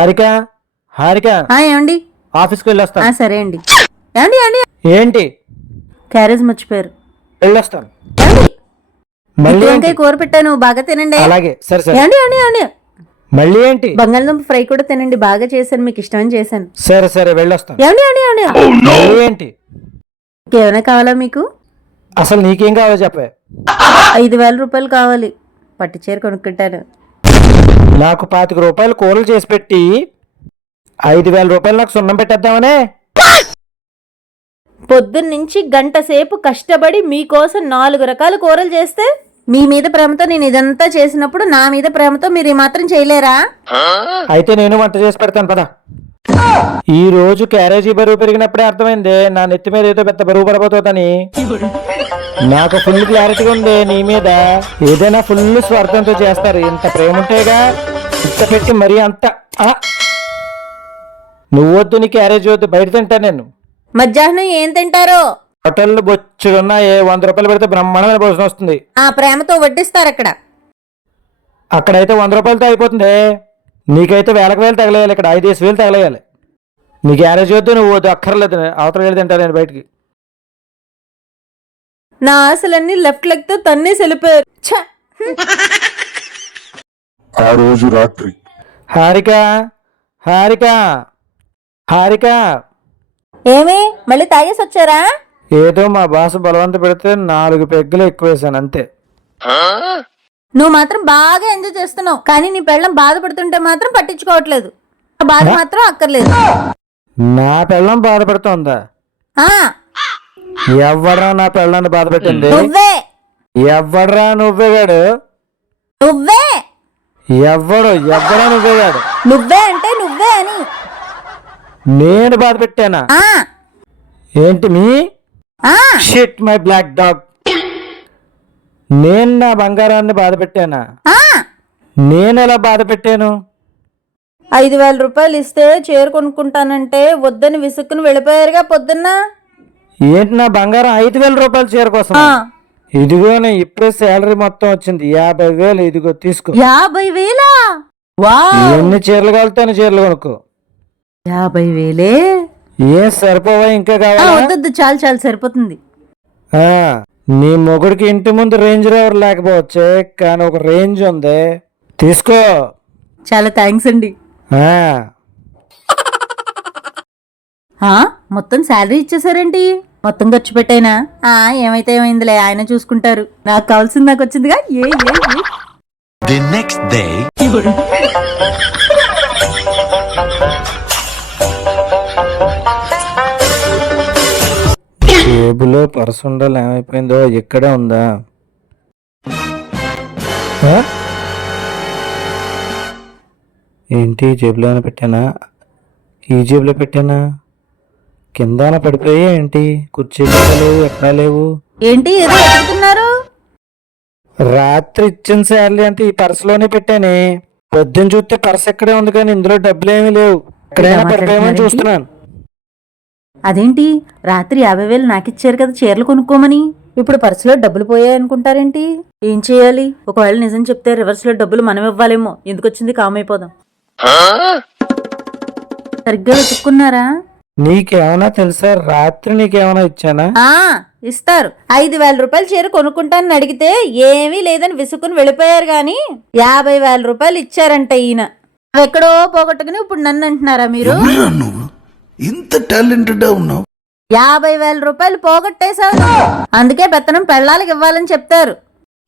హారిక హారిక. ఆ, ఏమండి? ఆఫీస్కి వెళ్ళొస్తాను. ఆ, సరే అండి. ఏమండి ఏమండి? ఏంటి? క్యారేజ్ మర్చిపోయారు. వెళ్ళొస్తాను. ఏమండి? మళ్ళీ వంకాయ? కూర పెట్టాను బాగా తినండి. అలాగే సరే సరే. ఏమండి ఏమండి ఏమండి? మళ్ళీ ఏంటి? బంగాళదుంప ఫ్రై కూడా తినండి బాగా చేశాను మీకు ఇష్టమని చేశాను. సరే సరే వెళ్ళొస్తాను. ఏమండి ఏమండి ఏమండి? మళ్ళీ ఏంటి? ఏమైనా కావాలా మీకు? అసలు నీకేం కావాలో చెప్పే ఐదు వేల రూపాయలు కావాలి. పట్టు చీర కొనుక్కుంటాను. నాకు పాతిక రూపాయలు కూరలు చేసి పెట్టి ఐదు వేల రూపాయలు నాకు సున్నం పెట్టేద్దామనే. పొద్దున్న నుంచి గంట సేపు కష్టపడి మీకోసం నాలుగు రకాల కూరలు చేస్తే? మీ మీద ప్రేమతో నేను ఇదంతా చేసినప్పుడు నా మీద ప్రేమతో మీరు మాత్రం చేయలేరా? అయితే నేను వంట చేసి పెడతాను పద. ఈ రోజు క్యారేజీ బరువు పెరిగినప్పుడే అర్థమైంది నా నెత్తి మీద ఏదో పెద్ద బరువు పడబోతుందని. నాకు ఫుల్ క్లారిటీగా ఉంది నీ మీద. ఏదైనా ఫుల్ స్వార్థంతో చేస్తారు ఇంత ప్రేమ ఉంటేగా పెట్టి మరీ అంత ఆ! నువ్వు వద్దు నీ క్యారేజీ వద్దు బయట తింటా నేను. మధ్యాహ్నం ఏం తింటారో? హోటళ్ళు బొచ్చుడున్నా ఏ వంద రూపాయలు పెడితే బ్రహ్మాండమైన భోజనం వస్తుంది. ఆ ప్రేమతో వడ్డిస్తారు అక్కడ. అక్కడైతే వంద రూపాయలతో అయిపోతుంది. నీకైతే వేలకు వేలు తగలేయాలి ఇక్కడ ఐదు వేలు తగలేయాలి. నీ గ్యారేజ్ వద్దు నువ్వు వద్దు అక్కర్లేదు అవతల వెళ్ళి తింటా నేను బయటికి. నా ఆశలన్నీ లెఫ్ట్ లెగ్తో తన్నేసి వెళ్ళిపోయారు! ఆ రోజు రాత్రి. హారిక హారిక హారిక. ఏమి? మళ్ళీ తాగేసి వచ్చారా? ఏదో మా బాస్ బలవంత పెడితే నాలుగు పెగ్గులు ఎక్కువ వేసాను అంతే నువ్వు మాత్రం బాగా ఎంజాయ్ చేస్తున్నావు కానీ నీ పెళ్ళం బాధపడుతుంటే మాత్రం పట్టించుకోవట్లేదు. ఆ బాధ మాత్రం అక్కర్లేదు. నా పెళ్ళం బాధపడుతోందా? ఆ. ఎవడ్రా నా పెళ్ళాన్ని బాధ పెట్టింది నువ్వే ఎవడ్రా నువ్వేగాడు నువ్వే. ఎవడు? ఎవడా నువ్వేగాడు నువ్వే అంటే నువ్వే అని. నేను బాధ పెట్టానా? ఆ. ఏంటి మీ? ఆ. షిట్ మై బ్లాక్ డాగ్ నేను నా బంగారాన్ని బాధ పెట్టానా? ఆ. నేను ఎలా బాధ పెట్టాను? ఐదు వేల రూపాయలు ఇస్తే చీర కొనుక్కుంటానంటే వద్దని విసుక్కుని వెళ్ళిపోయారుగా పొద్దున్న. ఏంటి నా బంగారం ఐదు వేల రూపాయలు చీర కోసం ఆ, ఇదిగోనే ఇప్పుడే శాలరీ మొత్తం వచ్చింది. యాభై వేలు ఇదిగో తీసుకో. యాభై వేలా? ఎన్ని చీరలు కాలుతాను చీరలు కొనుక్కో. యాభై వేలే? ఏం సరిపోవా ఇంకా కావాలా? వద్దొద్దు చాలు చాలు సరిపోతుంది. ఆ, నీ మొగుడికి ఇంటి ముందు రేంజ్ రోవర్ లేకపోవచ్చే? కానీ ఒక రేంజ్ ఉంది. తీసుకో. చాలా థ్యాంక్స్ అండి. ఆ, ఆ, మొత్తం శాలరీ ఇచ్చేసారేంటి? మొత్తం ఖర్చు పెట్టేనా ఆ ఏమైతే ఏమైందిలే ఆయన చూసుకుంటారు. నాకు కావాల్సింది నాకు వచ్చిందిగా? ఏ. The next day, జేబులో పర్సు ఉండాలి ఏమైపోయిందో ఇక్కడే ఉందా? ఏంటి జేబులో పెట్టానా? ఈ జేబులో పెట్టానా? కింద పడిపోయా ఏంటి? కుర్చీ ఎక్కడ లేవు ఎక్కడా లేవు? ఏంటి ఏదో రాత్రి ఇచ్చిన శాలరీ అంటే ఈ పర్సులోనే పెట్టానే. పొద్దున్న చూస్తే పర్స్ ఎక్కడే ఉంది కానీ ఇందులో డబ్బులు ఏమీ లేవు. ఎక్కడైనా పడిపోయామని చూస్తున్నాను. అదేంటి? రాత్రి యాభై వేలు నాకిచ్చారు కదా చీరలు కొనుక్కోమని. ఇప్పుడు పర్సులో డబ్బులు పోయాయి అనుకుంటారేంటి? ఏం చేయాలి? ఒకవేళ నిజం చెప్తే రివర్స్లో డబ్బులు మనం ఇవ్వాలేమో. ఎందుకు వచ్చింది కామైపోదాం సరిగ్గా వెతుక్కున్నారా? నీకేమైనా తెలుసా? రాత్రి నీకేమైనా ఇచ్చానా? ఆ ఇస్తారు. ఐదు వేల రూపాయలు చీర కొనుక్కుంటానని అడిగితే ఏమీ లేదని విసుక్కుని వెళ్ళిపోయారు గాని యాభై వేల రూపాయలు ఇచ్చారంట ఈయన. అవి ఎక్కడో పోగొట్టుకుని ఇప్పుడు నన్ను అంటున్నారా మీరు? ఎవరురా నువ్వు? ఇంత టాలెంటెడ్ ఉన్నావు. యాభై వేల రూపాయలు పోగొట్టేశారు అందుకే పెత్తనం పెళ్ళాలకు ఇవ్వాలని చెప్తారు.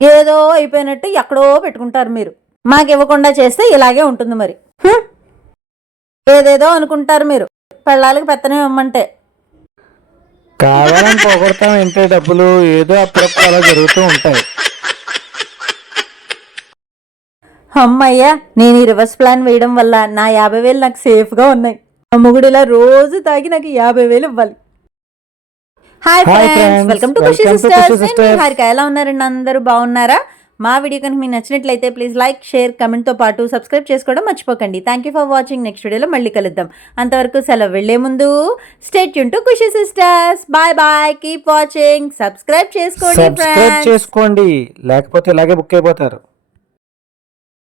ఏదో అయిపోయినట్టు ఎక్కడో పెట్టుకుంటారు మీరు. మాకు ఇవ్వకుండా చేస్తే ఇలాగే ఉంటుంది మరి. హ్మ్. ఏదేదో అనుకుంటారు మీరు. పెళ్ళాలకు పెత్తనం ఇవ్వమంటే. కావాలని పోగొడతాం ఏంటే డబ్బులు ఏదో అప్పుడప్పుడు అలా జరుగుతూ ఉంటాయి. అమ్మయ్యా నేను ఈ రివర్స్ ప్లాన్ వేయడం వల్ల నా యాభై వేలు నాకు సేఫ్గా ఉన్నాయి. మా మొగుడు ఇలా రోజు తాగి నాకు యాభై వేలు ఇవ్వాలి. Hi friends. Welcome to Khushi sisters నేను హారిక ఎలా ఉన్నారండి? అందరూ బాగున్నారా? మా వీడియో కనుక మీకు నచ్చినట్లయితే ప్లీజ్ లైక్ షేర్ కమెంట్తో పాటు సబ్స్క్రైబ్ చేసుకోవడం మర్చిపోకండి. Thank you for watching next వీడియోలో మళ్ళీ కలుద్దాం. అంతవరకు సెలవు వెళ్ళే ముందు stay Yoon to Khushi sisters bye bye keep watching subscribe చేసుకోండి చేసుకోండి. లేకపోతే ఇలాగే బుక్ అయిపోతారు.